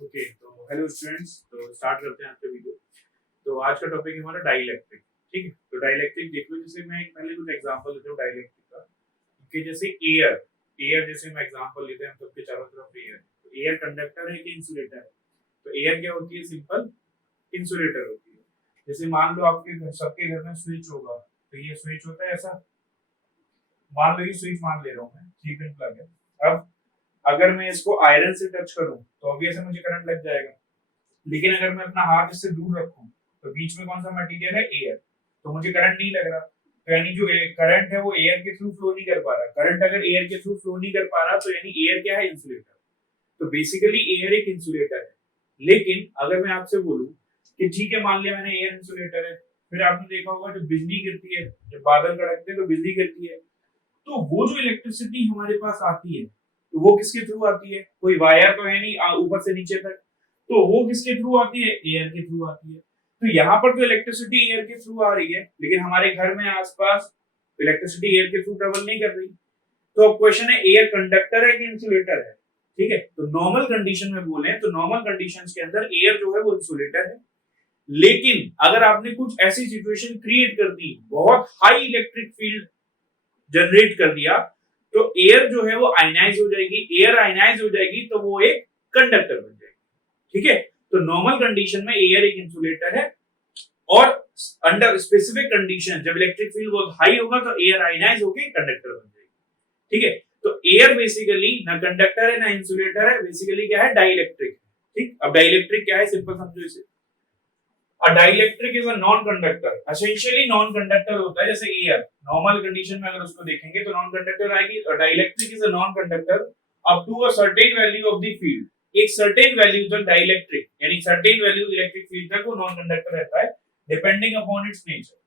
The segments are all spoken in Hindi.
ओके, तो हेलो स्टूडेंट्स, तो स्टार्ट करते हैं आज का वीडियो। तो आज का टॉपिक है हमारा डाइइलेक्ट्रिक। ठीक है, तो डाइइलेक्ट्रिक देख लो। जैसे मैं पहले कुछ एग्जांपल देता हूँ डाइइलेक्ट्रिक का कि जैसे एयर एयर जैसे मैं एग्जांपल लेते हैं, हम सबके चारों तरफ एयर। तो एयर कंडक्टर है कि इंसुलेटर है? तो एयर क्या होती है? सिंपल इंसुलेटर होती है। जैसे मान लो आपके घर, सबके घर में स्विच होगा, तो ये स्विच होता है ऐसा। मान लो ये स्विच मान ले रहा हूँ मैं, 3 पिन प्लग है। अब अगर मैं इसको आयरन से टच करूं तो ऑब्वियसली मुझे करंट लग जाएगा। लेकिन अगर मैं अपना हाथ इससे दूर रखूं तो बीच में कौन सा मटेरियल है? एयर। तो मुझे करंट नहीं लग रहा। तो यानी जो करंट है वो एयर के थ्रू फ्लो नहीं कर पा रहा। करंट अगर एयर के थ्रू फ्लो नहीं कर पा रहा तो यानी एयर क्या है? इंसुलेटर। तो बेसिकली एयर एक इंसुलेटर है। लेकिन अगर मैं आपसे बोलूं कि ठीक है, मान लिया मैंने एयर इंसुलेटर है, फिर आपने देखा होगा जब बिजली गिरती है, जब बादल कड़कते हैं तो बिजली गिरती है, तो वो जो इलेक्ट्रिसिटी हमारे पास आती है तो वो किसके थ्रू आती है? कोई वायर तो है नहीं ऊपर से नीचे तक। तो वो किसके थ्रू आती है? एयर के थ्रू आती है। तो यहाँ पर तो इलेक्ट्रिसिटी एयर के थ्रू आ रही है, लेकिन हमारे घर में आसपास इलेक्ट्रिसिटी एयर के थ्रू ट्रेवल नहीं कर रही। तो अब क्वेश्चन है, एयर कंडक्टर है कि इंसुलेटर है? ठीक है, तो नॉर्मल कंडीशन में बोले तो नॉर्मल कंडीशंस के अंदर एयर जो है वो इंसुलेटर है। लेकिन अगर आपने कुछ ऐसी सिचुएशन क्रिएट कर दी, बहुत हाई इलेक्ट्रिक फील्ड जनरेट कर दिया, तो एयर जो है वो आयनाइज हो जाएगी। एयर आयनाइज हो जाएगी तो वो एक कंडक्टर बन जाएगी। ठीक है, तो नॉर्मल कंडीशन में एयर एक इंसुलेटर है, और अंडर स्पेसिफिक कंडीशन जब इलेक्ट्रिक फील्ड बहुत हाई होगा तो एयर आयनाइज होकर कंडक्टर बन जाएगी। ठीक है, तो एयर बेसिकली ना कंडक्टर है ना इंसुलेटर है, बेसिकली क्या है? डाइइलेक्ट्रिक। ठीक, अब डाइइलेक्ट्रिक क्या है? सिंपल समझो इसे। A dielectric is a non-conductor, essentially non-conductor होता है। जैसे एयर नॉर्मल कंडीशन में अगर उसको देखेंगे तो non-conductor आएगी। A dielectric is a non-conductor up to a certain value of the field। एक certain value तक dielectric यानी certain value इलेक्ट्रिक फील्ड तक वो non-conductor रहता है, depending upon its nature।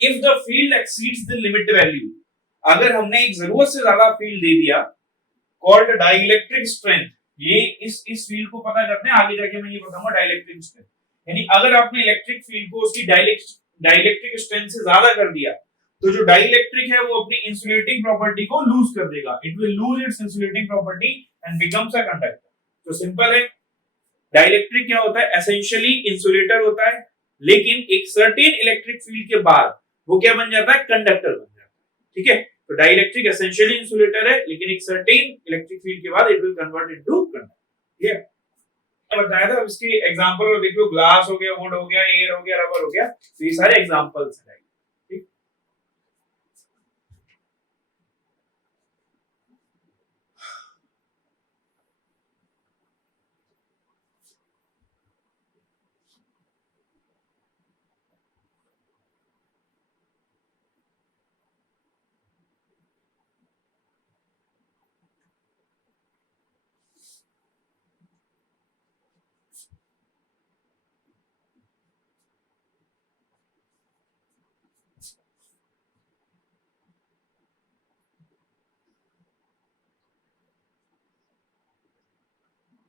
If the field exceeds the limit value, अगर हमने एक जरूरत से ज्यादा फील्ड दे दिया, called dielectric strength। ये इस फील्ड को पता करते हैं, आगे जाके मैं ये बताऊंगा डाइइलेक्ट्रिक स्ट्रेंथ। यानी अगर आपने इलेक्ट्रिक फील्ड को उसकी डाइइलेक्ट्रिक स्ट्रेंथ से ज्यादा कर दिया, तो जो डाइइलेक्ट्रिक है वो अपनी इंसुलेटिंग प्रॉपर्टी को लूज कर देगा। It will lose its insulating property and becomes a conductor. तो सिंपल है, डाइइलेक्ट्रिक क्या होता है? एसेंशियली इंसुलेटर होता है, लेकिन एक सर्टेन इलेक्ट्रिक फील्ड के बाद वो क्या बन जाता है? कंडक्टर बन जाता है। ठीक है, तो डाइइलेक्ट्रिक एसेंशियली इंसुलेटर है, लेकिन एक सर्टेन इलेक्ट्रिक फील्ड के बाद it will convert into conductor. ठीक है, बताया था। इसके एग्जांपल और देख लो, ग्लास हो गया, वुड हो गया, एयर हो गया, रबर हो गया, तो ये सारे एग्जांपल्स हैं। ठीक,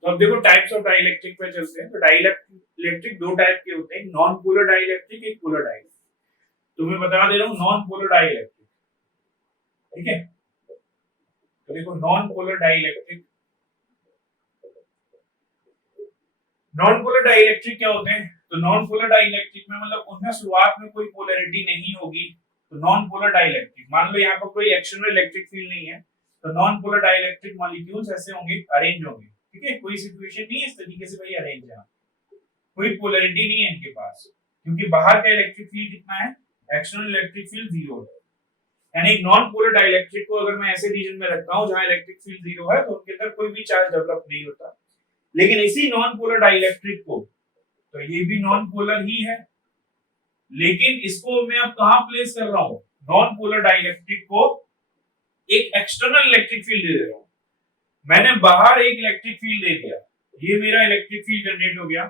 तो अब देखो टाइप्स ऑफ डाइइलेक्ट्रिक पे चलते हैं। तो डाइइलेक्ट्रिक दो टाइप के होते हैं, नॉन पोलर डाइइलेक्ट्रिक, एक पोलर डाइइलेक्ट्रिक। तो मैं बता दे रहा हूँ नॉन पोलर डाइइलेक्ट्रिक। ठीक है, तो देखो non polar dielectric, non polar dielectric क्या होते हैं? तो नॉन पोलर डाइइलेक्ट्रिक में मतलब उनमें शुरुआत में कोई पोलैरिटी नहीं होगी। तो नॉन पोलर डाइइलेक्ट्रिक, मान लो यहाँ पर कोई एक्सटर्नल इलेक्ट्रिक फील्ड नहीं है, तो नॉन पोलर डाइइलेक्ट्रिक मॉलिक्यूल्स ऐसे होंगे, अरेंज होंगे। ठीक है, कोई सिचुएशन नहीं है इस तरीके से भाई अरेंज है, कोई पोलैरिटी नहीं है इनके पास, क्योंकि बाहर का इलेक्ट्रिक फील्ड कितना है? एक्सटर्नल इलेक्ट्रिक फील्ड 0 है। यानी एक नॉन पोलर डाइइलेक्ट्रिक को अगर मैं ऐसे रीजन में रखता हूं जहां इलेक्ट्रिक फील्ड 0 है, तो उनके अंदर कोई भी चार्ज डेवलप नहीं होता। लेकिन इसी नॉन पोलर डाइइलेक्ट्रिक को, तो ये भी नॉन पोलर ही है, लेकिन इसको मैं अब कहां प्लेस कर रहा हूं? नॉन पोलर डाइइलेक्ट्रिक को एक एक्सटर्नल इलेक्ट्रिक फील्ड दे रहा हूं। मैंने बाहर एक इलेक्ट्रिक फील्ड दे दिया, ये मेरा इलेक्ट्रिक फील्ड जनरेट हो गया,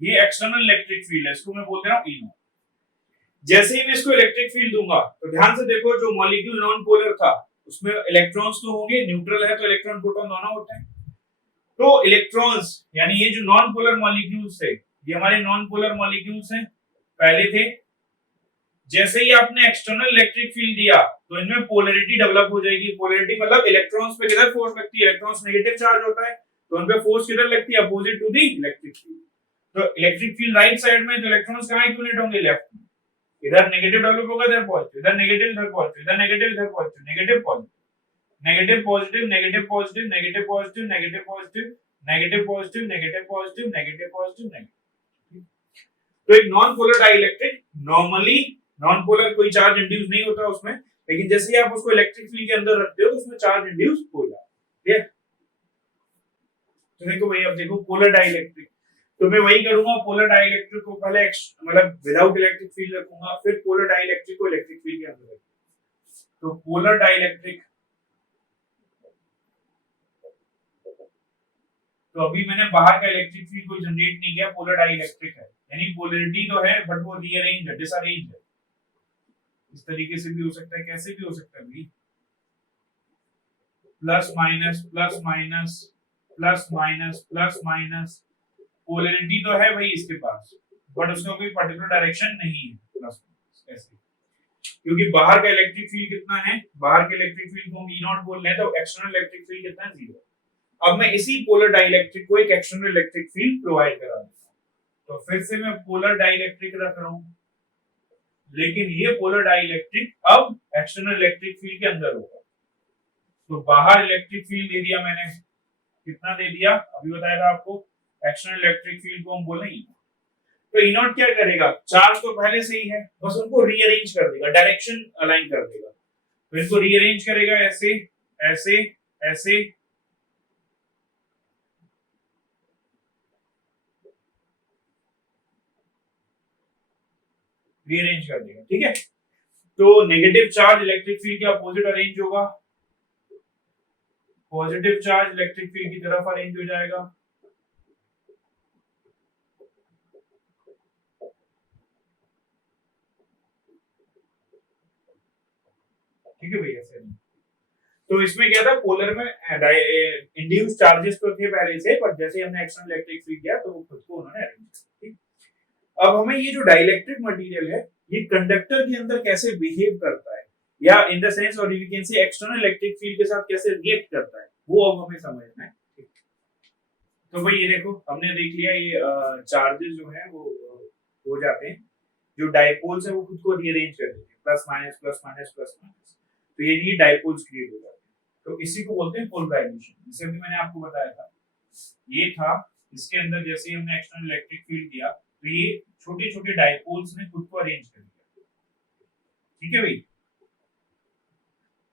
ये एक्सटर्नल इलेक्ट्रिक फील्ड है, इसको मैं बोल दे रहा हूं ई। जैसे ही मैं इसको इलेक्ट्रिक फील्ड दूंगा, तो ध्यान से देखो, जो मॉलिक्यूल नॉन पोलर था उसमें इलेक्ट्रॉन्स तो होंगे, न्यूट्रल है तो इलेक्ट्रॉन प्रोटॉन दोनों होते हैं। तो इलेक्ट्रॉन्स यानी ये जो नॉन पोलर मॉलिक्यूल्स है, ये हमारे नॉन पोलर मॉलिक्यूल्स हैं, पहले थे। जैसे ही आपने एक्सटर्नल इलेक्ट्रिक फील्ड दिया तो इनमें पोलैरिटी डेवलप हो जाएगी। पोलैरिटी मतलब इलेक्ट्रॉन्स पे किधर फोर्स लगती है? इलेक्ट्रॉन्स नेगेटिव चार्ज होता है, तो उन पे फोर्स किधर लगती है, opposite to the electric field. तो इलेक्ट्रिक फील्ड राइट साइड में, तो इलेक्ट्रॉन्स कहां एक्यूमुलेट होंगे, लेफ्ट में। इधर नेगेटिव डेवलप होगा, इधर पॉजिटिव, इधर नेगेटिव, इधर पॉजिटिव, इधर नेगेटिव, इधर positive, negative positive, negative positive, negative positive, negative positive, negative positive, negative positive, negative positive, negative positive, negative. तो एक non polar dielectric, normally non polar कोई चार्ज इंड्यूस नहीं होता उसमें, लेकिन जैसे ही आप उसको इलेक्ट्रिक फील्ड के अंदर रखते हो तो उसमें चार्ज इंड्यूस हो जाता है। तो देखो भाई, अब देखो पोलर डाइइलेक्ट्रिक, तो मैं वही करूंगा, पोलर डाइइलेक्ट्रिक को पहले मतलब विदाउट इलेक्ट्रिक फील्ड रखूंगा, फिर पोलर डाइइलेक्ट्रिक को इलेक्ट्रिक फील्ड के अंदर रखूंगा। तो पोलर डाइइलेक्ट्रिक, तो अभी मैंने बाहर का इलेक्ट्रिक फील्ड कोई जनरेट नहीं किया, पोलर डाइइलेक्ट्रिक है, यानी पोलैरिटी तो है बट वो रीअरेंज है, डिसअरेंज है। इस तरीके से भी हो सकता है, कैसे भी हो सकता है भाई, plus minus plus minus plus minus plus minus, polarity तो है भाई इसके पास, बट उसका कोई पर्टिकुलर डायरेक्शन नहीं है, प्लस माइनस ऐसे, क्योंकि बाहर का इलेक्ट्रिक फील्ड कितना है, बाहर के इलेक्ट्रिक फील्ड को हम E नॉट बोल रहे हैं, तो एक्सटर्नल इलेक्ट्रिक फील्ड कितना है, 0। अब मैं इसी पोलर डाइइलेक्ट्रिक को एक एक्सटर्नल इलेक्ट्रिक फील्ड प्रोवाइड करा दूंगा, तो फिर से मैं पोलर डाइइलेक्ट्रिक रख रहा हूं, लेकिन ये पोलर डाइइलेक्ट्रिक अब एक्सटर्नल इलेक्ट्रिक फील्ड के अंदर होगा। तो बाहर इलेक्ट्रिक फील्ड दे दिया मैंने, कितना दे दिया, अभी बताया था आपको, एक्सटर्नल इलेक्ट्रिक फील्ड को हम बोले E। तो E नॉट क्या करेगा, चार्ज तो पहले से ही है, बस उनको रीअरेंज कर देगा, डायरेक्शन अलाइन कर देगा। तो इनको रीअरेंज करेगा ऐसे ऐसे ऐसे, रीअरेंज कर देगा, ठीक है। तो नेगेटिव चार्ज इलेक्ट्रिक फील्ड के अपोजिट अरेंज होगा, पॉजिटिव चार्ज इलेक्ट्रिक फील्ड की तरफ अरेंज हो जाएगा। ठीक है भैया, ऐसे। तो इसमें क्या था, पोलर में इंड्यूस चार्जेस तो थे पहले से, पर जैसे हमने एक्सटर्नल इलेक्ट्रिक फील्ड किया तो खुद को उन्होंने अरेंज किया। अब हमें ये जो डाइइलेक्ट्रिक मटेरियल है, ये कंडक्टर के अंदर कैसे बिहेव करता है, या इन द सेंस और यू कैन से एक्सटर्नल इलेक्ट्रिक फील्ड के साथ कैसे रिएक्ट करता है, वो अब हमें समझना है। तो भाई ये देखो, हमने देख लिया ये चार्जेस जो है वो हो जाते हैं, जो डाइपोल्स है वो खुद को रीअरेंज कर देते हैं, plus minus plus minus plus minus, तो ये डाइपोल्स क्रिएट हो जाते हैं। तो इसी को बोलते हैं पोलराइजेशन। जैसे अभी मैंने आपको बताया था, ये था, इसके अंदर जैसे ही हमने एक्सटर्नल इलेक्ट्रिक फील्ड दिया तो ये छोटे छोटे डाइपोल्स ने खुद को अरेंज कर दिया। ठीक है भाई,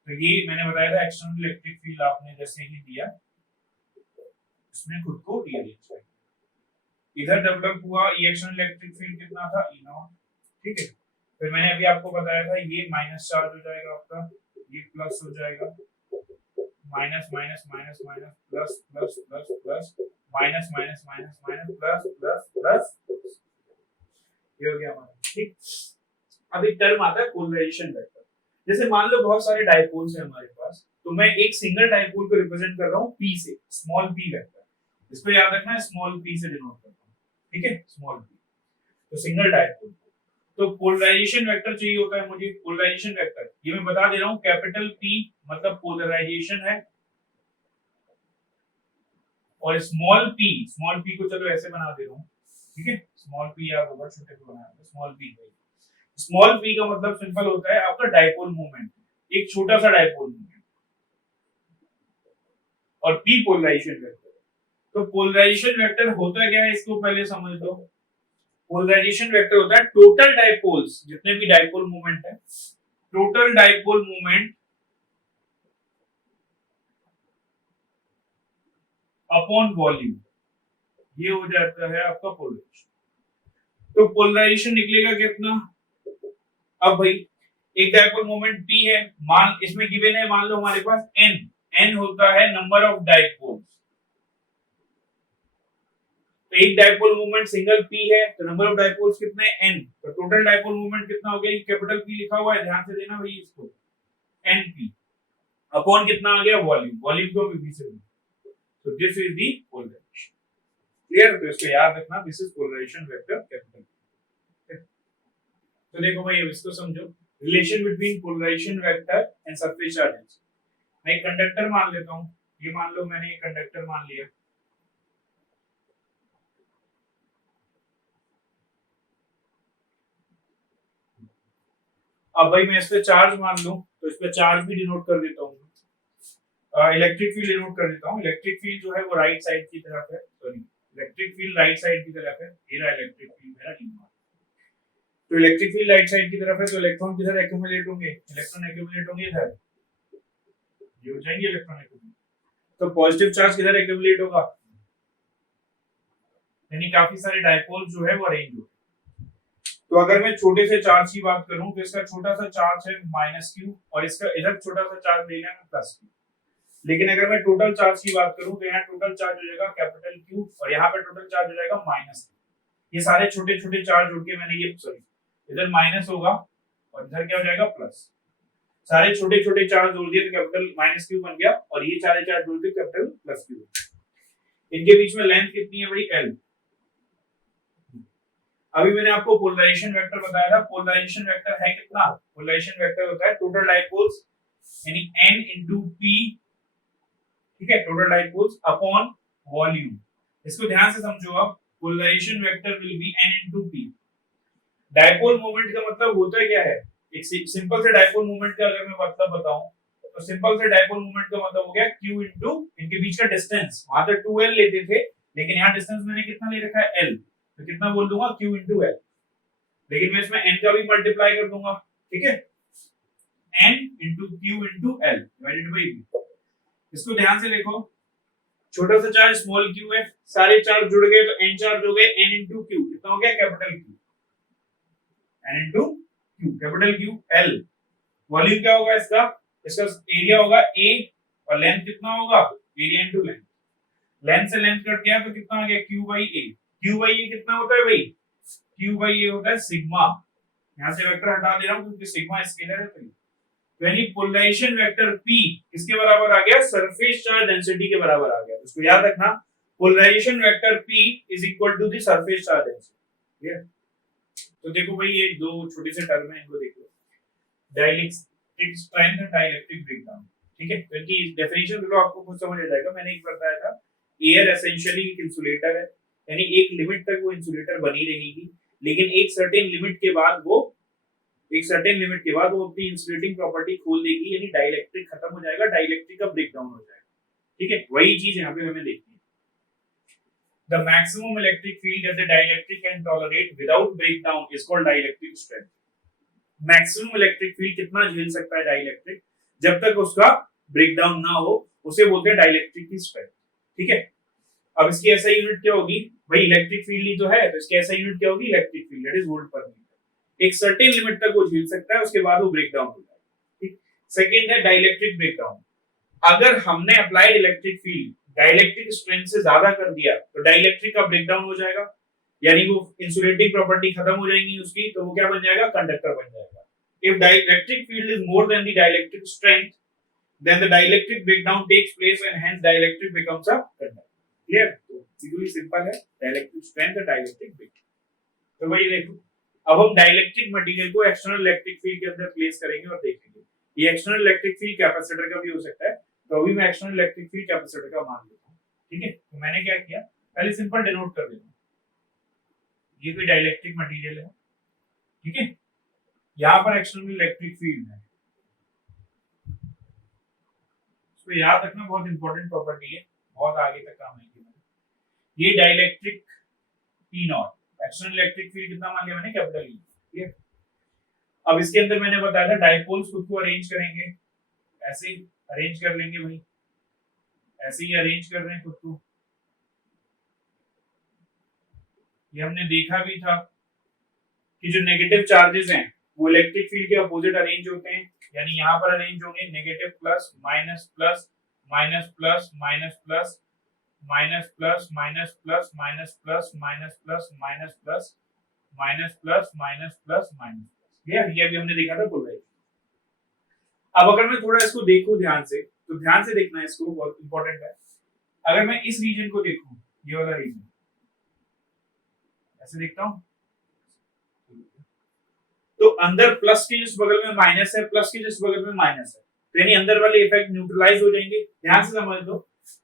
तो ये मैंने बताया था, एक्सटर्नल इलेक्ट्रिक फील्ड आपने जैसे ही दिया, इसने खुद को रीअरेंज कर दिया। इधर डेवलप हुआ, ये एक्सटर्नल इलेक्ट्रिक फील्ड कितना था, E नॉट, ठीक है। फिर मैंने अभी आपको बताया था, ये माइनस चार्ज हो जाएगा आपका, ये प्लस हो जाएगा, minus minus minus minus plus plus plus plus, minus minus minus minus plus plus plus, ये हो गया हमारा, ठीक। अब एक टर्म आता है पोलराइजेशन वेक्टर। जैसे मान लो बहुत सारे डाइपोल्स हैं हमारे पास, तो मैं एक सिंगल डाइपोल को रिप्रेजेंट कर रहा हूँ P से, स्मॉल p वेक्टर, इसको याद रखना है, स्मॉल p से डिनोट करता हूँ, ठीक है, स्मॉल p। तो सिंगल डाइपोल, तो पोलराइजेशन वेक्टर चाहिए होता है मुझे, पोलराइजेशन वेक्टर ये मैं बता दे रहा हूँ, कैपिटल P मतलब पोलराइजेशन है, और स्मॉल p को चलो ऐसे बना दे रहा हूँ, ठीक है, स्मॉल p या बहुत छोटे को बनाया, स्मॉल p। स्मॉल p का मतलब सिंपल होता है आपका डाइपोल मोमेंट, एक छोटा सा डाइपोल मोमेंट, और p पोलराइजेशन वेक्टर। तो पोलराइजेशन वेक्टर होता क्या है, इसको पहले समझ लो। पोलराइजेशन वेक्टर होता है टोटल डाइपोल्स, जितने भी डाइपोल मोमेंट है, total dipole moment upon volume, ये हो जाता है आपका पोलराइजेशन। तो पोलराइजेशन निकलेगा कितना, अब भाई एक डाइपोल मोमेंट P है, मान इसमें गिवन है, मान लो हमारे पास n होता है नंबर ऑफ डाइपोल्स, तो एक डाइपोल मोमेंट सिंगल P है, तो नंबर ऑफ डाइपोल्स कितने n, तो टोटल डाइपोल मोमेंट कितना हो गया, कैपिटल P लिखा हुआ है, ध्यान से देना भाई इसको, np अपॉन कितना आ गया, वॉल्यूम, वॉल्यूम को V से, तो this is the polarisation. Clear, तो इसको याद रखना, this is polarisation vector capital. तो देखो भाई अब इसको समझो, relation between polarisation vector and surface charges. मैं एक कंडक्टर मान लेता हूं, ये मान लो मैंने एक कंडक्टर मान लिया, अब भाई मैं इस पे चार्ज मान लूं तो इस पे चार्ज भी डिनोट कर देता हूँ, इलेक्ट्रिक फील्ड डिनोट कर देता हूँ। इलेक्ट्रिक फील्ड जो है वो राइट साइड की तरफ है, sorry electric field right side की तरफ है, ये रहा इलेक्ट्रिक फील्ड मेरा E। तो इलेक्ट्रिक फील्ड राइट साइड की तरफ है तो इलेक्ट्रॉन किधर एक्यूमुलेट होंगे, इलेक्ट्रॉन एक्यूमुलेट होंगे इधर, ये हो जाएंगे इलेक्ट्रॉन एक्यूमुलेट। तो पॉजिटिव चार्ज किधर एक्यूमुलेट होगा, यानी काफी सारे डायपोल जो है वो अरेंज हो। तो अगर मैं छोटे से चार्ज की बात करूं तो इसका छोटा सा चार्ज है -q और इसका इधर छोटा सा चार्ज ले लेना +q। लेकिन अगर मैं टोटल चार्ज की बात करूं तो यहाँ टोटल चार्ज हो जाएगा कैपिटल Q और यहाँ पे टोटल चार्ज हो जाएगा -q। ये सारे छोटे छोटे चार्ज जोड़ के मैंने ये सॉरी इधर माइनस होगा और इधर क्या हो जाएगा प्लस, सारे छोटे छोटे चार्ज जोड़ दिए तो कैपिटल -q बन गया और ये सारे चार्ज जोड़ दिए कैपिटल +q। इनके बीच में लेंथ कितनी है भाई L। अभी मैंने आपको पोलराइजेशन वेक्टर बताया था, पोलराइजेशन वेक्टर है कितना, पोलराइजेशन वेक्टर होता है टोटल डाइपोल्स यानी n into p, ठीक है, टोटल डाइपोल्स अपॉन वॉल्यूम। इसको ध्यान से समझो आप, polarisation vector will be n into p। Dipole moment का मतलब होता है क्या है, एक सिंपल से डाइपोल मोमेंट का अगर मैं मतलब बताऊं तो सिंपल से डाइपोल मोमेंट का मतलब हो गया q into इनके बीच का डिस्टेंस, वहां तक 2l लेते थे लेकिन यहाँ डिस्टेंस मैंने कितना ले रखा है l, तो कितना बोल दूंगा q into l, लेकिन मैं इसमें n का भी मल्टीप्लाई कर दूंगा, ठीक है, n into q into l divided by v। इसको ध्यान से देखो, छोटा सा चार्ज स्मॉल q है, सारे चार्ज जुड़ गए तो n चार्ज हो गए n into q, कितना हो गया capital Q, n into q capital Q l। Volume क्या होगा इसका, इसका एरिया होगा a और लेंथ कितना होगा एरिया इनटू लेंथ, लेंथ से लेंथ कट गया तो कितना आ गया q by a। q by a कितना होता है भाई, q by a होता है सिग्मा, यहां से वेक्टर हटा दे रहा हूं क्योंकि सिग्मा स्केलर है, तो यानी पोलराइजेशन वेक्टर p किसके बराबर आ गया, सरफेस चार्ज डेंसिटी के बराबर आ गया। तो इसको याद रखना, polarisation vector p is equal to the surface charge density, clear. तो देखो भाई ये दो छोटे से टर्म है, इनको देखो, dielectric strength and dielectric breakdown, ठीक है। तो इनकी डेफिनेशन देखो आपको खुद समझ आ जाएगा। मैंने एक बताया था एयर एसेंशियली एक इंसुलेटर है, यानी एक लिमिट तक वो इंसुलेटर बनी रहेगी, लेकिन एक सर्टेन लिमिट के बाद वो अपनी इंसुलेटिंग प्रॉपर्टी खोल देगी, यानी डाइलेक्ट्रिक खत्म हो जाएगा, डाइलेक्ट्रिक का ब्रेकडाउन हो जाएगा, ठीक है। वही चीज यहाँ पे हमें देखनी है। The maximum electric field that the dielectric can tolerate without breakdown is called dielectric strength। Maximum electric field कितना झेल सकता है डाइलेक्ट्रिक जब तक उसका ब्रेकडाउन ना हो, उसे बोलते हैं डाइलेक्ट्रिक की स्ट्रेंथ, ठीक है। अब इसकी ऐसा यूनिट क्या होगी भाई, इलेक्ट्रिक फील्ड ही तो है, तो इसकी ऐसा यूनिट क्या होगी electric field, that is volt पर मीटर। एक सर्टेन लिमिट तक वो झेल सकता है, उसके बाद वो ब्रेकडाउन हो जाएगा, ठीक। सेकंड है डाइलेक्ट्रिक ब्रेकडाउन। अगर हमने applied electric field dielectric strength से ज्यादा कर दिया तो डाइलेक्ट्रिक का ब्रेकडाउन हो जाएगा, यानी वो इंसुलेटिंग प्रॉपर्टी खत्म हो जाएगी उसकी, तो वो क्या बन जाएगा, कंडक्टर बन जाएगा। If dielectric field is more than the dielectric strength then the dielectric breakdown takes place and hence dielectric becomes a conductor, clear। तो बिल्कुल सिंपल है, डाइलेक्ट्रिक स्ट्रेंथ और डाइलेक्ट्रिक ब्रेकडाउन। तो भाई देखो, अब हम डाइलेक्ट्रिक मटेरियल को एक्सटर्नल इलेक्ट्रिक फील्ड के अंदर प्लेस करेंगे और देखेंगे। ये एक्सटर्नल इलेक्ट्रिक फील्ड कैपेसिटर का भी हो सकता है, तो अभी मैं एक्सटर्नल इलेक्ट्रिक फील्ड कैपेसिटर का मान लेता हूं, ठीक है। तो मैंने क्या किया, पहले सिंपल डिनोट कर देता हूं, ये कोई डाइलेक्ट्रिक मटेरियल है, ठीक है, यहां पर एक्सटर्नल इलेक्ट्रिक फील्ड है, तो याद रखना बहुत इंपॉर्टेंट प्रॉपर्टी है, बहुत आगे तक काम आएगी। ये dielectric P not, external electric field कितना मान लिया मैंने, कैपिटल E, ठीक है। अब इसके अंदर मैंने बताया था डाइपोल्स खुद को अरेंज करेंगे, ऐसे ही अरेंज कर लेंगे भाई, ऐसे ही अरेंज कर रहे हैं खुद को। ये हमने देखा भी था कि जो नेगेटिव चार्जेस हैं वो इलेक्ट्रिक फील्ड के अपोजिट अरेंज होते हैं, यानी यहाँ पर अरेंज होंगे negative plus minus plus minus plus minus plus minus plus minus plus minus plus minus plus minus plus minus plus minus plus minus plus, ये अभी हमने देखा था पोलराइजेशन। अब अगर मैं थोड़ा इसको देखूं ध्यान से, तो ध्यान से देखना है इसको, बहुत इंपॉर्टेंट है। अगर मैं इस रीजन को देखूं, ये वाला रीजन ऐसे देखता हूं, तो अंदर प्लस के जिस बगल में माइनस है, प्लस के जिस बगल में माइनस है, तो यानी अंदर वाले इफेक्ट न्यूट्रलाइज हो जाएंगे। ध्यान से समझ लो,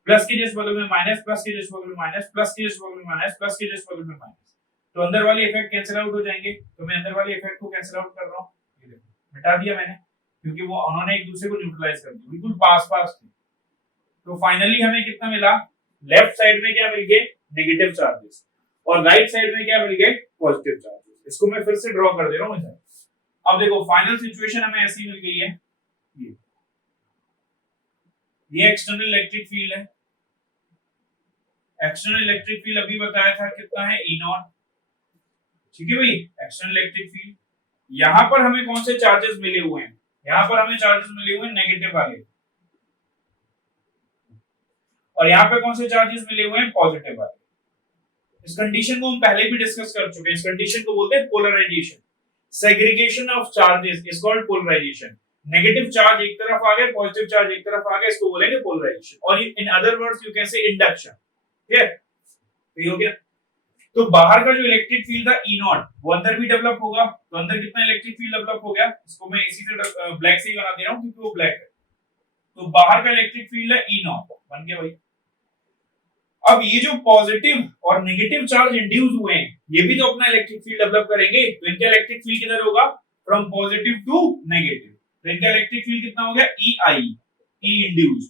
प्लस के जिस बगल में माइनस, प्लस के जिस बगल में माइनस, प्लस के जिस बगल में माइनस, प्लस के जिस बगल में माइनस, तो अंदर वाले इफेक्ट कैंसिल आउट हो जाएंगे। तो मैं अंदर वाले इफेक्ट को कैंसिल आउट कर रहा हूं, ये देखो मिटा दिया मैंने, क्योंकि वो उन्होंने एक दूसरे को न्यूट्रलाइज कर दिया, बिल्कुल पास पास थे। तो फाइनली हमें कितना मिला, लेफ्ट साइड में क्या मिल गए, नेगेटिव चार्जेस, और राइट साइड में क्या मिल गए, पॉजिटिव चार्जेस। इसको मैं फिर से ड्रॉ कर दे रहा हूं इधर। अब देखो फाइनल सिचुएशन हमें ऐसी मिल गई है, ये एक्सटर्नल इलेक्ट्रिक फील्ड है। एक्सटर्नल इलेक्ट्रिक फील्ड अभी बताया था कितना है, ई नॉट। ठीक है भाई, एक्सटर्नल इलेक्ट्रिक फील्ड। यहां पर हमें कौन से चार्जेस मिले हुए हैं, यहां पर हमें चार्जेस मिले हुए हैं नेगेटिव वाले, और यहां पे कौन से चार्जेस मिले हुए हैं, पॉजिटिव वाले। इस कंडीशन को हम पहले भी डिस्कस कर चुके हैं। इस कंडीशन को बोलते हैं polarisation. Segregation of charges is called polarisation. Negative charge एक तरफ आ गए, पॉजिटिव चार्ज एक तरफ आ गए, इसको बोलेंगे पोलराइजेशन। और in other words you can से इंडक्शन। ठीक है, ये हो गया। तो बाहर का जो इलेक्ट्रिक फील्ड था ई नॉट, वो अंदर भी डेवलप होगा। तो अंदर कितना इलेक्ट्रिक फील्ड डेवलप हो गया, इसको मैं इसी से ब्लैक से ही बना दे रहा हूं क्योंकि वो ब्लैक है। तो बाहर का इलेक्ट्रिक फील्ड है ई नॉट, बन गया भाई। अब ये जो पॉजिटिव और नेगेटिव चार्ज इंड्यूस हुए हैं, ये भी तो अपना इलेक्ट्रिक फील्ड डेवलप करेंगे। तो इनका इलेक्ट्रिक फील्ड किधर होगा, फ्रॉम पॉजिटिव टू नेगेटिव। तो इनका इलेक्ट्रिक फील्ड कितना हो गया, ई आई, ई इंड्यूस्ड।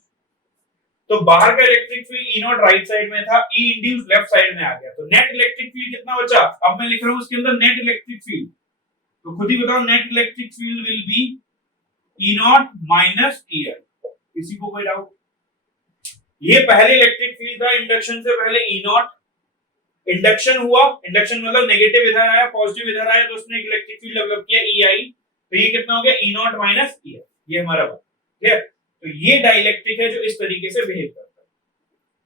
तो बाहर का electric field E not right side में था, ई इंड्यूस लेफ्ट साइड में आ गया। तो नेट इलेक्ट्रिक फील्ड कितना बचा, अब मैं लिख रहा हूं इसके अंदर नेट इलेक्ट्रिक फील्ड। तो खुद ही बताओ, net electric field will be E naught minus E I. किसी को कोई डाउट? ये पहले इलेक्ट्रिक फील्ड था इंडक्शन से पहले, ई नॉट। इंडक्शन हुआ, इंडक्शन मतलब नेगेटिव इधर आया, पॉजिटिव इधर आया, तो उसने एक इलेक्ट्रिक फील्ड डेवलप किया ई आई। तो ये कितना हो गया, ई नॉट माइनस ई आई। ये हमारा बात क्लियर। तो ये डाइलेक्ट्रिक है जो इस तरीके से बिहेव करता है।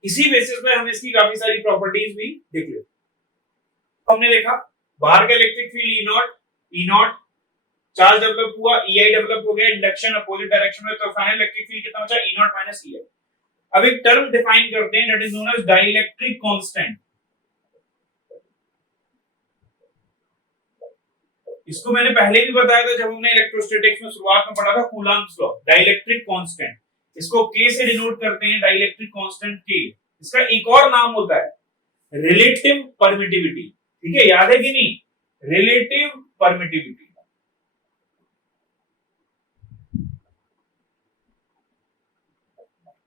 इसी बेसिस पे हम इसकी काफी सारी प्रॉपर्टीज भी देख लेते हैं। हमने देखा बाहर का electric field E not, charge develop हुआ, ई आई डेवलप हो गया, इंडक्शन अपोजिट डायरेक्शन में। तो फाइनल इलेक्ट्रिक फील्ड कितना बचा, ई नॉट माइनस ई आई। अब एक टर्म डिफाइन करते हैं, that is known as dielectric constant. इसको मैंने पहले भी बताया था जब हमने इलेक्ट्रोस्टैटिक्स में शुरुआत में पढ़ा था, कूलम्ब्स लॉ। डाइलेक्ट्रिक कांस्टेंट, इसको K से डिनोट करते हैं, डाइलेक्ट्रिक कांस्टेंट K। इसका एक और नाम होता है रिलेटिव परमिटिविटी। ठीक है, याद है कि नहीं, रिलेटिव परमिटिविटी,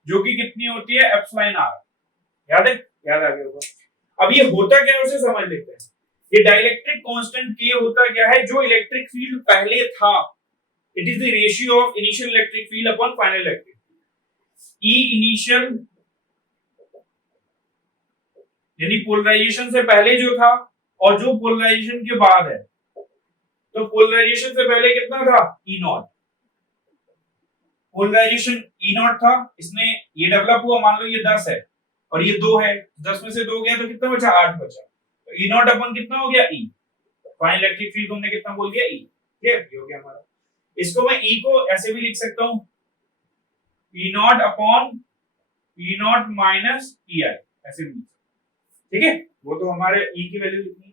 जो कि कितनी होती है, एप्सिलॉन आर। याद है, याद आ गया होगा। अब ये होता क्या है उसे समझ लेते हैं। ये डाइलेक्ट्रिक कांस्टेंट K होता क्या है, जो इलेक्ट्रिक फील्ड पहले था, it is the ratio of initial electric field upon final electric field. E initial यानी पोलराइजेशन से पहले जो था, और जो पोलराइजेशन के बाद है। तो पोलराइजेशन से पहले कितना था, ई नॉट। पोलराइजेशन ई नॉट था, इसमें ये डेवलप हुआ, मान लो ये 10 है और ये 2 है, 10 में से 2 गया तो कितना बचा, 8 बचा। तो ई नॉट अपन कितना हो गया, ई। फाइनल इलेक्ट्रिक फील्ड हमने कितना बोल दिया, ई। ठीक है, ये हो गया हमारा। इसको मैं ई को ऐसे भी लिख सकता हूं, E naught upon E naught minus E I, ऐसे भी। ठीक है, वो तो हमारे ई की वैल्यू लिखनी है।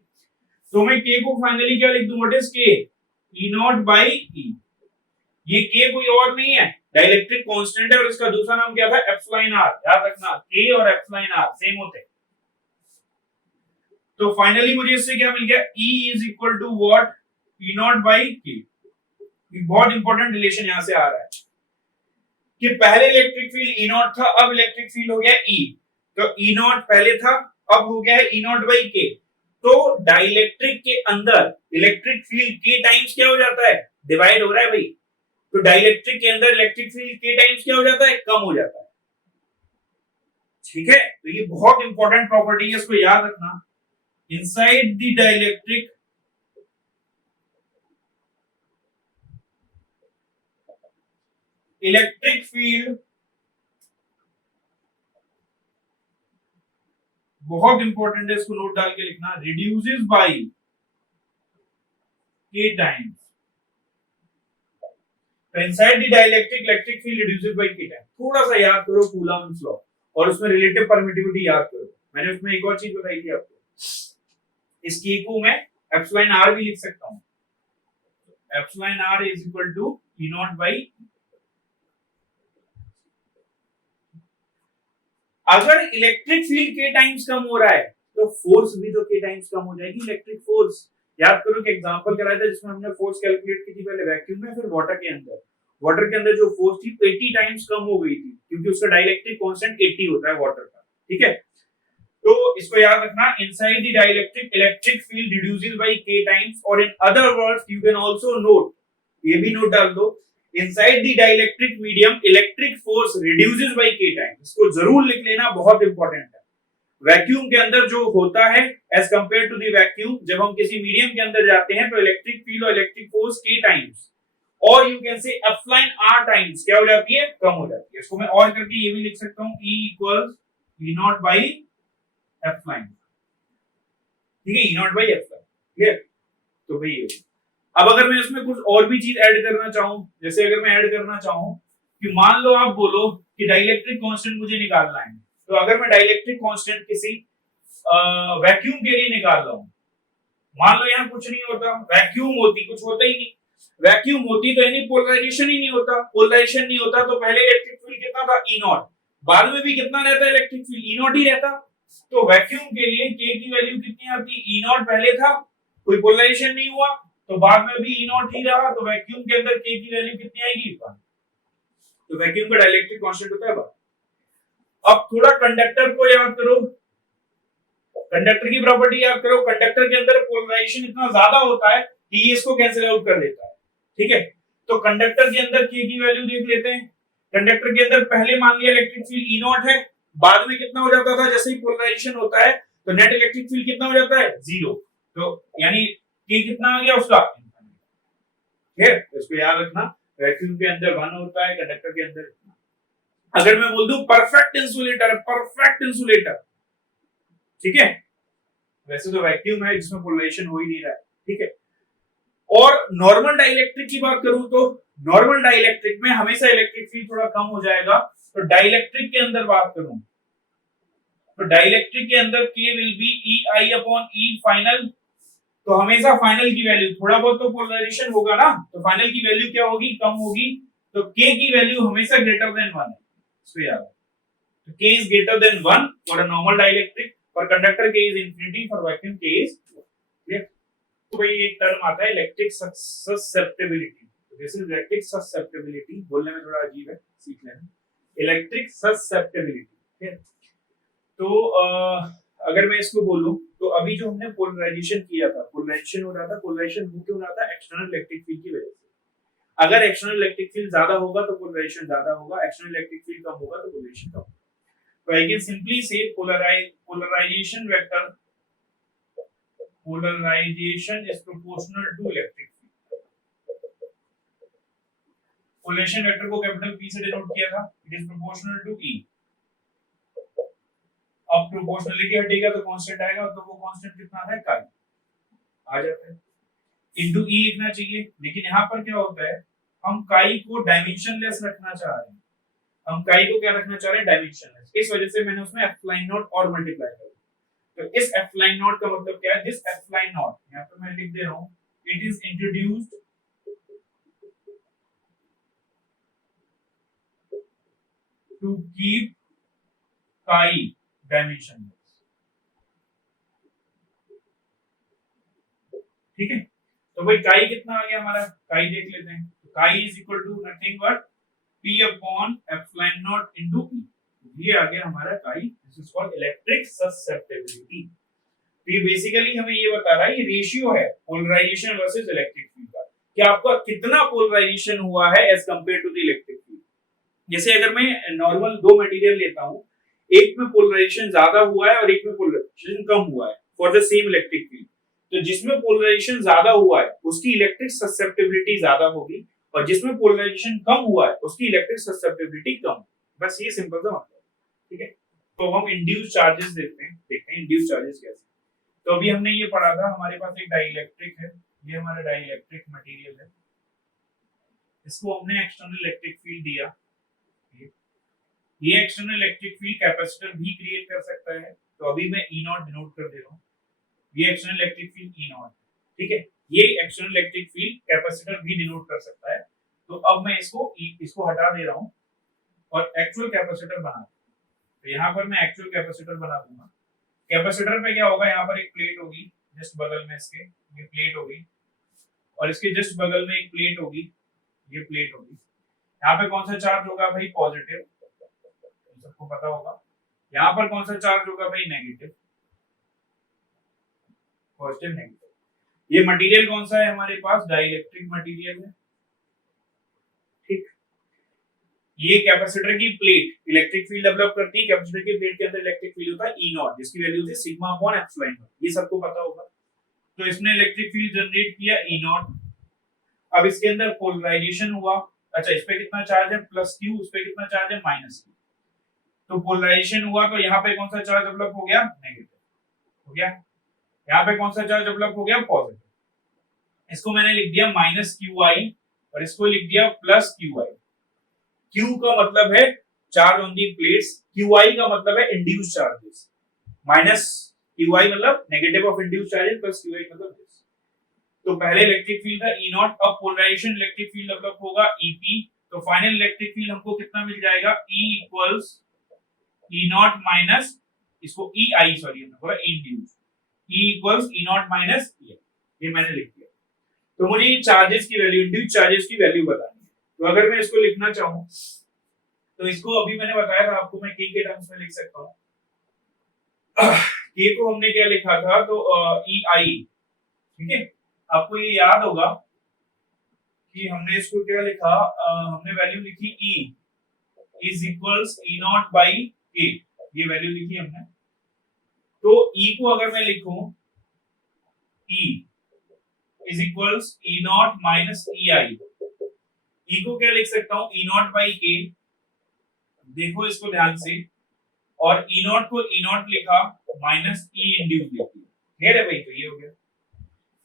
तो मैं के को फाइनली क्या लिख दूं, व्हाट इज के, ई नॉट बाई ई। ये के कोई और नहीं है, डाइलेक्ट्रिक कांस्टेंट है, और इसका दूसरा नाम क्या था, एप्सिलॉन आर। याद रखना, के और एप्सिलॉन आर सेम होते हैं। तो फाइनली मुझे इससे क्या मिल गया, E is equal to what, E naught by K. बहुत इंपॉर्टेंट रिलेशन यहां से आ रहा है कि पहले इलेक्ट्रिक फील्ड ई नॉट था, अब इलेक्ट्रिक फील्ड हो गया E। तो ई नॉट पहले था, अब हो गया है ई नॉट बाई के। तो डाइलेक्ट्रिक के अंदर इलेक्ट्रिक फील्ड के टाइम्स क्या हो जाता है, डिवाइड हो रहा है भाई। तो डाइलेक्ट्रिक के अंदर इलेक्ट्रिक फील्ड के टाइम्स क्या हो जाता है, कम हो जाता है। ठीक है, तो ये बहुत इंपॉर्टेंट प्रॉपर्टी है, इसको याद रखना। Inside the dielectric electric field, बहुत इंपॉर्टेंट है, इसको नोट डाल के लिखना, रिड्यूसेस बाय के टाइम्स। तो inside the dielectric electric field reduces by K time. थोड़ा सा याद करो कूलम्ब्स लॉ, और उसमें रिलेटिव परमिटिविटी याद करो। मैंने उसमें एक और चीज बताई थी आपको, इस के को मैं एप्सिलॉन आर भी लिख सकता हूं। Epsilon R is equal to E naught by. अगर इलेक्ट्रिक फील्ड के टाइम्स कम हो रहा है तो फोर्स भी तो के टाइम्स कम हो जाएगी, इलेक्ट्रिक फोर्स। याद करो कि एग्जांपल कराया था जिसमें हमने फोर्स कैलकुलेट की थी पहले वैक्यूम में, फिर वाटर के अंदर। वाटर के अंदर जो फोर्स थी 80 टाइम्स कम हो गई थी, क्योंकि उसका डाइलेक्ट्रिक कांस्टेंट 80 होता है वाटर का, ठीक है। तो इसको याद रखना, inside the dielectric electric field reduces by k times, और in other words you can also note, ये भी नोट डाल दो, inside the dielectric medium electric force reduces by k times. इसको जरूर लिख लेना, बहुत इंपॉर्टेंट है। वैक्यूम के अंदर जो होता है as compare to the vacuum, जब हम किसी मीडियम के अंदर जाते हैं तो इलेक्ट्रिक फील्ड और इलेक्ट्रिक फोर्स k टाइम्स, और यू कैन से एफलाइन r टाइम्स क्या हो जाती है, कम हो जाती है। इसको मैं और करके ये भी लिख सकता हूं, E equals E naught by एफलाइन, ठीक है, E नॉट बाई एफलाइन, क्लियर। तो भाई ये, अब अगर मैं इसमें कुछ और भी चीज ऐड करना चाहूं, जैसे अगर मैं ऐड करना चाहूं कि मान लो आप बोलो कि डाइलेक्ट्रिक कांस्टेंट मुझे निकालना है, तो अगर मैं डाइलेक्ट्रिक कांस्टेंट किसी वैक्यूम के लिए निकाल रहा हूं, मान लो यहाँ कुछ नहीं होता, वैक्यूम होती, कुछ होता ही नहीं, वैक्यूम होती तो यानी पोलराइजेशन ही नहीं होता, पोलराइजेशन नहीं होता तो पहले इलेक्ट्रिक फील्ड कितना था, E नॉट, बाद में भी कितना रहता है इलेक्ट्रिक फील्ड, E नॉट ही रहता। तो वैक्यूम के लिए k की वैल्यू कितनी आती, E नॉट पहले था, कोई पोलराइजेशन नहीं हुआ, तो बाद में भी E नॉट ही रहा, तो वैक्यूम के अंदर k की वैल्यू कितनी आएगी, 1। तो वैक्यूम का डाइलेक्ट्रिक कांस्टेंट होता है 1। अब थोड़ा कंडक्टर को याद करो, कंडक्टर की प्रॉपर्टी याद करो, कंडक्टर के अंदर पोलराइजेशन इतना ज्यादा होता है कि ये इसको कैंसिल आउट कर देता है, ठीक है। तो कंडक्टर के अंदर k की वैल्यू देख लेते हैं। कंडक्टर के अंदर पहले मान लिया इलेक्ट्रिक फील्ड E नॉट है, बाद में कितना हो जाता था, जैसे ही पोलराइजेशन होता है तो नेट इलेक्ट्रिक फील्ड कितना हो जाता है, 0। तो यानी k कितना आ गया उसका, ठीक है। इसको याद रखना, वैक्यूम के अंदर 1 होता है, कंडक्टर के अंदर। अगर मैं बोल दूं परफेक्ट इंसुलेटर, परफेक्ट इंसुलेटर, ठीक है, वैसे तो वैक्यूम है जिसमें पोलराइजेशन हो ही नहीं रहा है, ठीक है। और नॉर्मल डाइलेक्ट्रिक की बात करूं तो नॉर्मल डाइलेक्ट्रिक में हमेशा इलेक्ट्रिक फील्ड थोड़ा कम हो जाएगा। तो डाइलेक्ट्रिक के अंदर बात करूं तो डाइलेक्ट्रिक के अंदर k will be EI upon E final, तो हमेशा फाइनल की वैल्यू, थोड़ा बहुत तो पोलराइजेशन होगा ना, तो फाइनल की वैल्यू क्या होगी, कम होगी, तो k की वैल्यू हमेशा ग्रेटर देन 1 है, इसको याद है। तो k is greater than 1 for a normal dielectric, for conductor k is infinity, for vacuum k is clear। तो भाई एक टर्म आता है इलेक्ट्रिक ससेप्टिबिलिटी, तो दिस इज इलेक्ट्रिक ससेप्टिबिलिटी, बोलने में थोड़ा अजीब है, सीख लेना, इलेक्ट्रिक ससेप्टिबिलिटी, ठीक है। तो अगर मैं इसको बोलूं तो अभी जो हमने पोलराइजेशन किया था, पोलराइजेशन हो रहा था, पोलराइजेशन हो क्यों रहा था, एक्सटर्नल इलेक्ट्रिक फील्ड की वजह से। अगर एक्सटर्नल इलेक्ट्रिक फील्ड ज्यादा होगा तो पोलराइजेशन ज्यादा होगा, एक्सटर्नल इलेक्ट्रिक फील्ड कम होगा तो पोलराइजेशन कम होगा। So I can simply say polarization vector, polarization is proportional to electric field। Polarization vector को कैपिटल P से डिनोट किया था, it is proportional to E। अब प्रोपोर्शनलिटी हटेगा तो कांस्टेंट आएगा, तो वो कांस्टेंट कितना है, काई आ जाता है, इनटू E लिखना चाहिए। लेकिन यहाँ पर क्या होता है, हम काई को डायमेंशनलेस रखना चाह रहे हैं, हम काई को क्या रखना चाह रहे हैं, डायमेंशनलेस। इस वजह से मैंने उसमें एप्सिलॉन नॉट और मल्टीप्लाई कर दिया। तो इस एप्सिलॉन नॉट का मतलब क्या है, दिस एप्सिलॉन नॉट, यहां पे मैं लिख दे रहा हूं, it is introduced to keep chi dimensionless, ठीक है। तो भाई काई कितना आ गया हमारा, काई देख लेते हैं। तो chi is equal to nothing but P upon epsilon naught into E, ये आ गया हमारा chi, this is called electric susceptibility. तो ये बेसिकली हमें ये बता रहा है, ये रेशियो है पोलराइजेशन वर्सेस इलेक्ट्रिक फील्ड का, कि आपका कितना पोलराइजेशन हुआ है as compare to the electric field. जैसे अगर मैं नॉर्मल दो मटेरियल लेता हूं, एक में पोलराइजेशन ज्यादा हुआ है और एक में पोलराइजेशन कम हुआ है for the same electric field, तो जिसमें पोलराइजेशन ज्यादा हुआ है उसकी इलेक्ट्रिक ससेप्टिबिलिटी ज्यादा होगी, और जिसमें पोलराइजेशन कम हुआ है उसकी इलेक्ट्रिक ससेप्टिबिलिटी कम। बस ये सिंपल सा मतलब, ठीक है। तो हम इंड्यूस चार्जेस देखते हैं इंड्यूस चार्जेस कैसे। तो अभी हमने ये पढ़ा था, हमारे पास एक डाइलेक्ट्रिक है, ये हमारा डाइलेक्ट्रिक मटेरियल है, इसको हमने एक्सटर्नल इलेक्ट्रिक फील्ड दिया, ये एक्सटर्नल इलेक्ट्रिक फील्ड कैपेसिटर भी क्रिएट कर सकता है, तो अभी मैं E नॉट डिनोट कर दे रहा हूं, ये external electric field E not, ठीक है। ये एक्सटर्नल इलेक्ट्रिक फील्ड कैपेसिटर भी डिनोट कर सकता है। तो अब मैं इसको हटा दे रहा हूं और एक्चुअल कैपेसिटर बना, तो यहां पर मैं एक्चुअल कैपेसिटर बना दूंगा। कैपेसिटर पे क्या होगा, यहाँ पर एक प्लेट होगी जस्ट बगल में इसके ये प्लेट होगी, और इसके जस्ट बगल में एक प्लेट होगी, ये प्लेट होगी। यहाँ पे कौन सा चार्ज होगा भाई? पॉजिटिव, सबको पता होगा। यहाँ पर कौन सा चार्ज होगा भाई? Negative, positive negative. ये मटेरियल कौन सा है हमारे पास? डाइलेक्ट्रिक मटेरियल है, ठीक। ये कैपेसिटर की प्लेट इलेक्ट्रिक फील्ड डेवलप करती है। कैपेसिटर की प्लेट के अंदर इलेक्ट्रिक फील्ड होता है ई नॉट, जिसकी वैल्यू होती है सिग्मा अपॉन एप्सिलॉन नॉट, ये सबको पता होगा। तो इसने इलेक्ट्रिक फील्ड जनरेट किया ई नॉट। अब इसके अंदर पोलराइजेशन हुआ। अच्छा, इस पे कितना चार्ज है? प्लस क्यू, इस पे कितना चार्ज है? Minus Q. तो पोलराइजेशन हुआ, तो यहाँ पे कौन सा चार्ज डेवलप हो गया? नेगेटिव हो गया। यहाँ पे कौन सा चार्ज डेवलप हो गया? पॉजिटिव। इसको मैंने लिख दिया माइनस क्यू आई, और इसको लिख दिया प्लस क्यू आई। Q का मतलब है charge on the plates, QI का मतलब है इंड्यूस चार्जेस, माइनस QI मतलब negative of induce charges, plus QI मतलब दिस। तो पहले इलेक्ट्रिक फील्ड था E नॉट, अब पोलराइजेशन इलेक्ट्रिक फील्ड डेवलप होगा EP। तो फाइनल इलेक्ट्रिक फील्ड हमको कितना मिल जाएगा? E equals E not minus, इसको EI सॉरी हमने बोला induce, E equals E not minus EI, ये मैंने लिख दिया। तो मुझे ये चार्जेस की वैल्यू, इंड्यूस चार्जेस की वैल्यू बतानी है। तो अगर मैं इसको लिखना चाहूं, तो इसको अभी मैंने बताया था आपको, मैं के टर्म्स में लिख सकता हूं। के को हमने क्या लिखा था? तो ई आई, ठीक है। आपको ये याद होगा कि हमने इसको क्या लिखा? हमने वैल्यू लिखी ई is equals E naught by के, ये वैल्यू लिखी हमने। तो ई को अगर मैं लिखूं E is equals E naught minus E I, E को क्या लिख सकता हूं? ई नॉट बाई के, देखो इसको ध्यान से, और ई नॉट को ई नॉट लिखा माइनस ई इंड्यूस लिख दिया, क्लियर है भाई? तो ये हो गया।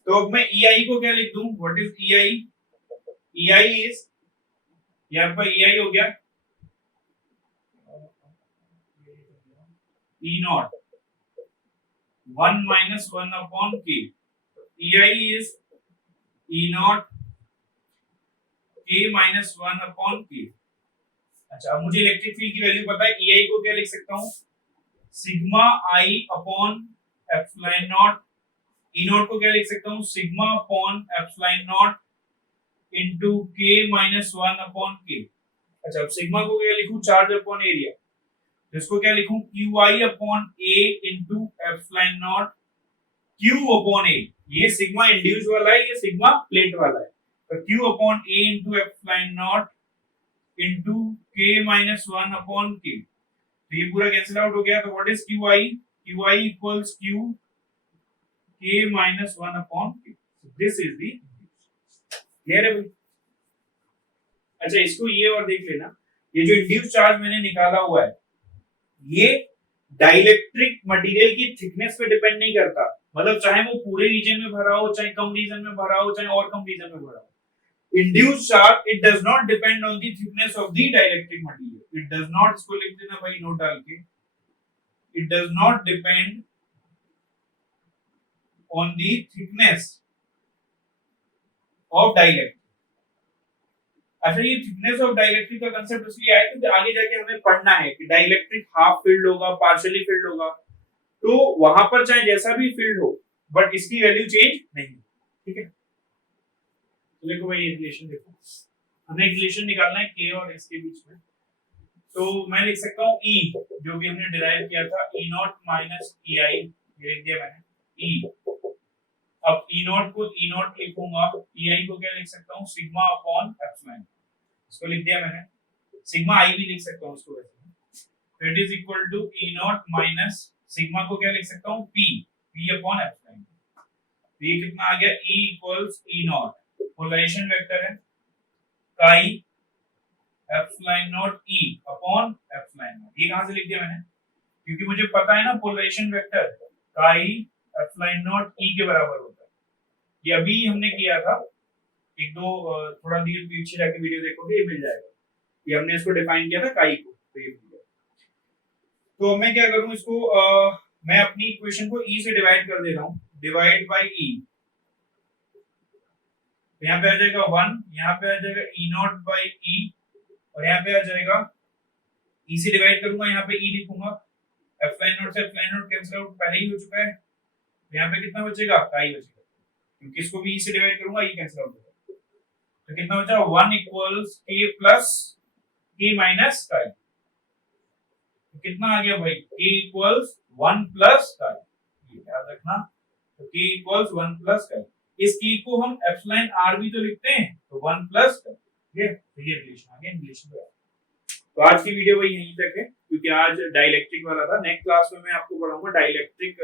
तो अब मैं ई आई को क्या लिख दूं? What is E I? E I is, यहां पर ई आई हो गया ई नॉट 1 माइनस 1 अपॉन के। ई आई इज ई नॉट के माइनस 1 अपॉन के। अच्छा, अब मुझे इलेक्ट्रिक फील्ड की वैल्यू पता है। EI को क्या लिख सकता हूं? Sigma I upon epsilon not. E not को क्या लिख सकता हूं? Sigma upon epsilon naught into K minus 1 upon K। अच्छा, अब सिग्मा को क्या लिखूं? चार्ज अपॉन एरिया, इसको क्या लिखूं? QI upon A into epsilon not Q upon A। ये सिग्मा इंड्यूस वाला है, ये सिग्मा प्लेट वाला है। तो Q upon A into epsilon naught into K minus 1 upon K। तो ये पूरा कैंसिल आउट हो गया। तो what is QI? QI equals Q K minus 1 upon K। This is the, clear है भाई? अच्छा, इसको ये और देख लेना, ये जो इंड्यूस चार्ज मैंने निकाला हुआ है, ये डाइलेक्ट्रिक मटेरियल की थिकनेस पे डिपेंड नहीं करता। मतलब चाहे वो पूरे रीजन में भरा हो, चाहे कम रीजन में भरा हो, चाहे और कम रीजन में भरा हो, induced charge it does not depend on the thickness of the dielectric material. It does not, इसको लिख देना भाई नोट डाल के, it does not depend on the thickness of dielectric। अच्छा, ये थिकनेस ऑफ डाइलेक्ट्रिक का कांसेप्ट इसलिए आया क्योंकि आगे जाके हमें पढ़ना है कि डाइलेक्ट्रिक हाफ फील्ड होगा, पार्शियली फील्ड होगा, तो वहां पर चाहे जैसा भी फील्ड हो, बट इसकी वैल्यू चेंज नहीं, ठीक है? तो देखो भाई, ये रिलेशन देखो, हमें एक रिलेशन निकालना है के और एस के बीच में। तो मैं लिख सकता हूँ ई, जो भी हमने डिराइव किया था, ई नॉट माइनस ई आई, ये लिख दिया मैंने ई। अब ई नॉट को ई नॉट लिखूंगा, ई आई को क्या लिख सकता हूँ? सिग्मा अपॉन एप्सिलॉन, इसको लिख दिया मैंने। सिग्मा आई भी लिख सकता हूँ इसको वैसे, तो it is equal to E naught minus sigma को क्या लिख सकता हूँ? P, P upon epsilon. तो ये कितना आ गया? E equals E naught, polarisation vector है, chi epsilon naught E upon epsilon naught. ये कहां से लिख दिया मैंने? क्योंकि मुझे पता है ना पोलराइजेशन वेक्टर काई एप्सिलॉन नॉट ई के बराबर होता है। ये अभी हमने किया था, एक दो थोड़ा देर पीछे जाके वीडियो देखोगे, ये मिल जाएगा। ये हमने इसको डिफाइन किया था काई को, तो ये मिल गया। तो मैं क्या करूं इसको, मैं अपनी इक्वेशन को ई से डिवाइड कर दे रहा हूं, डिवाइड बाय ई। तो यहाँ पे आ जाएगा 1, यहाँ पे आ जाएगा ई नॉट बाई ई, और यहाँ पे आ जाएगा ई से डिवाइड करूंगा, यहाँ पे ई लिखूंगा, एप्सिलॉन नॉट से एप्सिलॉन नॉट कैंसिल आउट पहले ही हो चुका है, यहाँ पे कितना बचेगा, काई बचेगा, क्योंकि इसको भी से डिवाइड करूंगा, ये कैंसिल आउट होगा, तो कितना बचा 1 equals k plus k minus काई, तो कितना आ गया भाई k इक्वल्स 1 प्लस काई, ये याद रखना, तो k इक्वल्स 1 प्लस काई, इस k को हम एप्सिलॉन r भी तो लिखते हैं, तो 1 प्लस काई, ठीक है, तो ये रिलेशन आ गया इंग्लिश में। तो आज की वीडियो वही यहीं तक है, क्योंकि आज डाइलेक्ट्रिक वाला था। नेक्स्ट क्लास में मैं आपको पढ़ाऊंगा डाइलेक्ट्रिक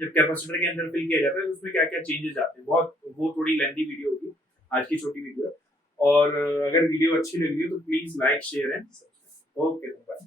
जब कैपेसिटर के अंदर फिल किया जाता है तो उसमें क्या क्या चेंजेस आते हैं, बहुत वो थोड़ी लेंथी वीडियो होगी, आज की छोटी वीडियो। और अगर वीडियो अच्छी लगी हो तो please like share and subscribe. Okay bye.